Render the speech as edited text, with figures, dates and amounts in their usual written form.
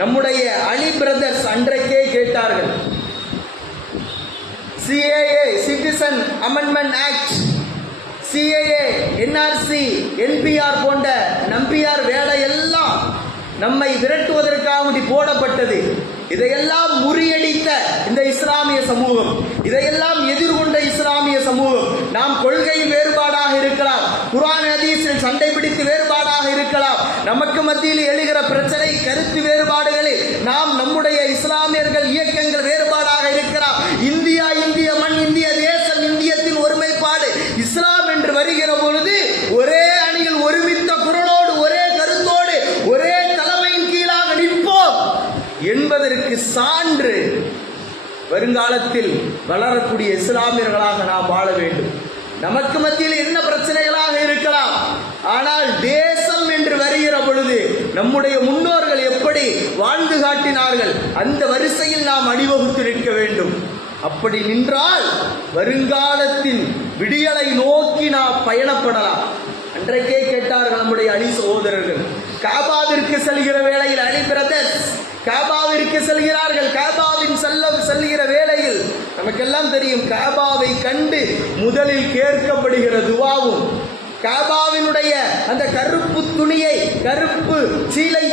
நம்முடைய அலி பிரதர்ஸ் அன்றைக்கே கேட்டார்கள், CAA citizen amendment act, CAA, NRC, NPR போன்ற நம்பியார் வேலையெல்லாம் நம்மை விரட்டுவதற்காக போடப்பட்டது. இதையெல்லாம் முறியடித்த இந்த இஸ்லாமிய சமூகம், இதையெல்லாம் எதிர்கொண்ட இஸ்லாமிய சமூகம், நாம் கொள்கையில் வேறுபாடாக இருக்கலாம், குர்ஆன் ஹதீஸில் சண்டை பிடித்து வேறுபாடாக இருக்கலாம், நமக்கு மத்தியில் எழுகிற பிரச்சனை கருத்து வேறுபாடுகளில் நாம் நம்முடைய இஸ்லாமியர்கள் இயக்கங்கள் வேறுபாடாக இருக்கலாம். இந்தியா, இந்திய மண், இந்திய தேசம், இந்தியத்தின் ஒருமைப்பாடு, இஸ்லாம் என்று வருகிற பொழுது ஒரே அணியில் ஒருமித்த குரலோடு ஒரே கருத்தோடு ஒரே தலைமையின் கீழாக நிற்போம் என்பதற்கு சான்று வருங்காலத்தில் வளரக்கூடிய இஸ்லாமியர்களாக நாம் வாழ வேண்டும். நமக்கு மத்தியில் என்ன பிரச்சனைகளாக இருக்கலாம், ஆனால் தேசம் என்று வருகிற பொழுது நம்முடைய முன்னோர்கள் எப்படி வாழ்ந்து காட்டினார்கள் அந்த வரிசையில் நாம் அணிவகுத்து நிற்க வேண்டும். அப்படி நின்றால் வருங்காலத்தின் விடியலை நோக்கி நாம் பயணப்படலாம். அன்றைக்கே கேட்டார்கள் நம்முடைய அலி சகோதரர்கள், காபாவிற்கு செல்கிற வேளையில் அலி பிரதர்ஸ் காபாவிற்கு செல்கிறார்கள். காபாவின் செல்கிற வேளையில் நமக்கெல்லாம் தெரியும், காபாவை கண்டு முதலில் கேட்கப்படுகிற துவாவும், காபாவினுடைய அந்த கருப்பு துணியை, கருப்பு சீலை